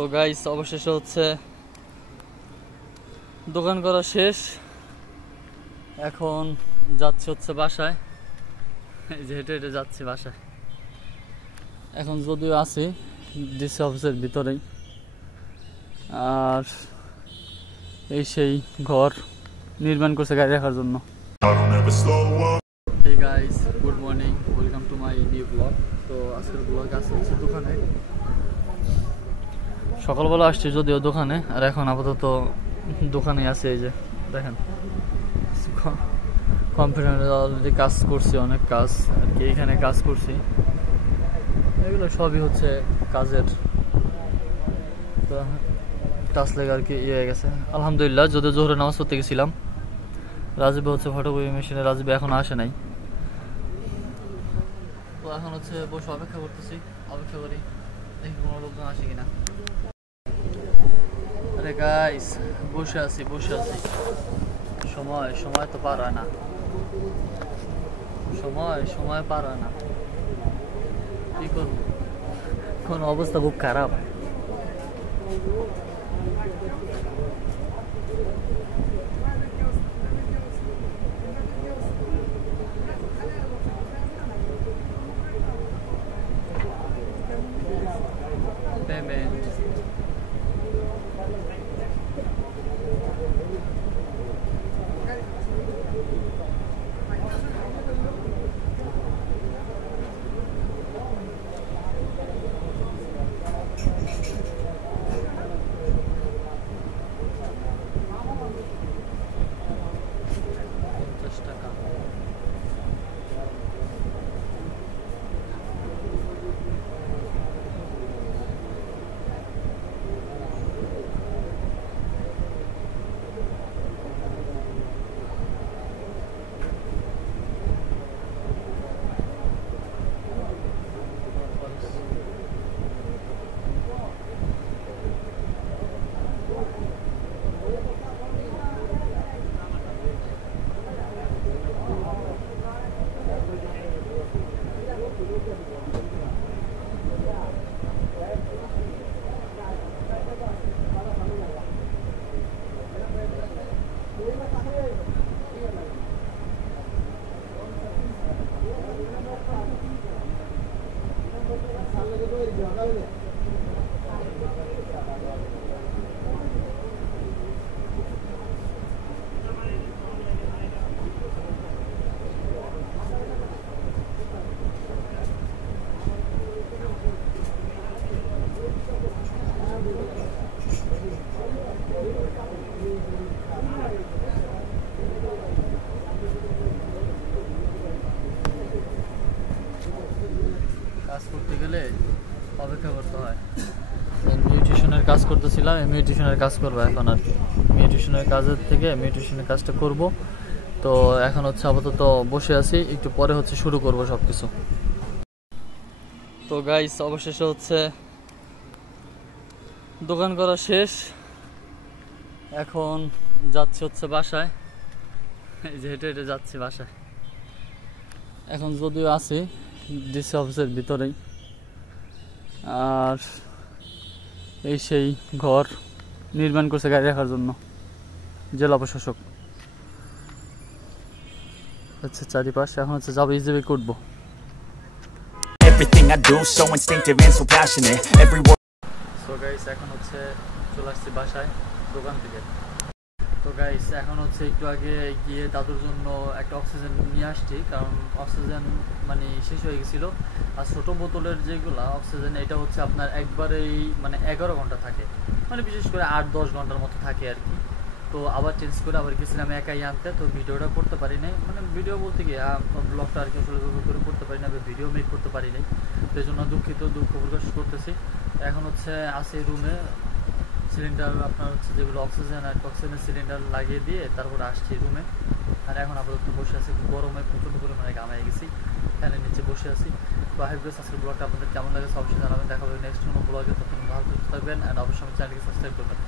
তো গাইস অবশেষে হচ্ছে দোকান করা শেষ। এখন যাচ্ছি হচ্ছে বাসায়, এই যে হেঁটে হেঁটে যাচ্ছি বাসায়। এখন যদিও আছি ডিসি অফিসের ভিতরেই, আর এই সেই ঘর নির্মাণ করছে গাড়ি রাখার জন্য। Hey guys, good morning, welcome to my new vlog. তো আজকের ব্লগ আছে হচ্ছে দোকানে। সকালবেলা আসছি যদিও দোকানে, আর এখন আপাতত দোকানে আছে। এই যে দেখেন কম্পিউটারে অলরেডি কাজ করছি, অনেক কাজ আর কি এখানে কাজ করছি। এগুলো সবই হচ্ছে কাজের টাচ লেগে আর কি ইয়ে হয়ে গেছে আলহামদুলিল্লাহ। যদিও জোহরে নামাজ পড়তে গেছিলাম, রাজীবে হচ্ছে ফটোকপি মেশিনে, রাজীবে এখন আসে নাই। তো এখন হচ্ছে বসে অপেক্ষা করতেছি, অপেক্ষা করি দেখি কোনো লোকজন আসে কিনা। আরে গাইস বসে আছি সময় তো পার হয় না, সময় পার হয় না, কি করবো, কোন অবস্থা খুব খারাপ। কাজ করতে গেলে অপেক্ষা করতে হয়। মিউটিশনের কাজ করতেছিলাম, মিউটিশনের কাজ করবো এখন আর কি। মিউটিশনের কাজের থেকে মিউটিশনের কাজটা করব। তো এখন হচ্ছে আপাতত বসে আছি, একটু পরে হচ্ছে শুরু করব সবকিছু। তো গাইস অবশেষে হচ্ছে দোকান করা শেষ। এখন যাচ্ছি হচ্ছে বাসায়, এই যে হেঁটে হেঁটে যাচ্ছি বাসায়। এখন যদিও আছি ডিসি অফিসের ভিতরেই, আর এই সেই ঘর নির্মাণ করছে গাড়ি রাখার জন্য জেলা প্রশাসক। হচ্ছে চারিপাশ, এখন হচ্ছে যাবো ইজিবে করবো। সো গাইস এখন হচ্ছে চলে আসছি বাসায় দোকান থেকে। তো গাইস এখন হচ্ছে একটু আগে গিয়ে দাদুর জন্য একটা অক্সিজেন নিয়ে আসছি, কারণ অক্সিজেন মানে শেষ হয়ে গেছিলো। আর ছোটো বোতলের যেগুলো অক্সিজেন, এটা হচ্ছে আপনার একবারেই মানে 11 ঘন্টা থাকে, মানে বিশেষ করে 8-10 ঘন্টার মতো থাকে আর কি। তো আবার চেঞ্জ করে আবার গেছিলাম একাই আনতে, তো ভিডিওটা করতে পারি নাই, মানে ভিডিও বলতে গিয়ে ব্লগটা আর কি আসলে করে করতে পারি না, ভিডিও মেক করতে পারি নাই। তো এই জন্য দুঃখ প্রকাশ করতেছি। এখন হচ্ছে আসি রুমে, সিলিন্ডার আপনার হচ্ছে যেগুলো অক্সিজেন আর অক্সিজেনের সিলিন্ডার লাগিয়ে দিয়ে তারপরে আসছি রুমে। আর এখন আপাতত বসে আছি, গরমে প্রচণ্ড পরিমাণে ঘামাই গেছি, ফ্যানের নিচে বসে আছি। তো আই হোপ আজকের ব্লগটা আপনাদের কেমন লাগে অবশ্যই জানাবেন। দেখা হবে নেক্সট কোনো ব্লগে, তখন ভালো থাকবেন, অ্যান্ড অবশ্যই চ্যানেলকে সাবস্ক্রাইব করবেন।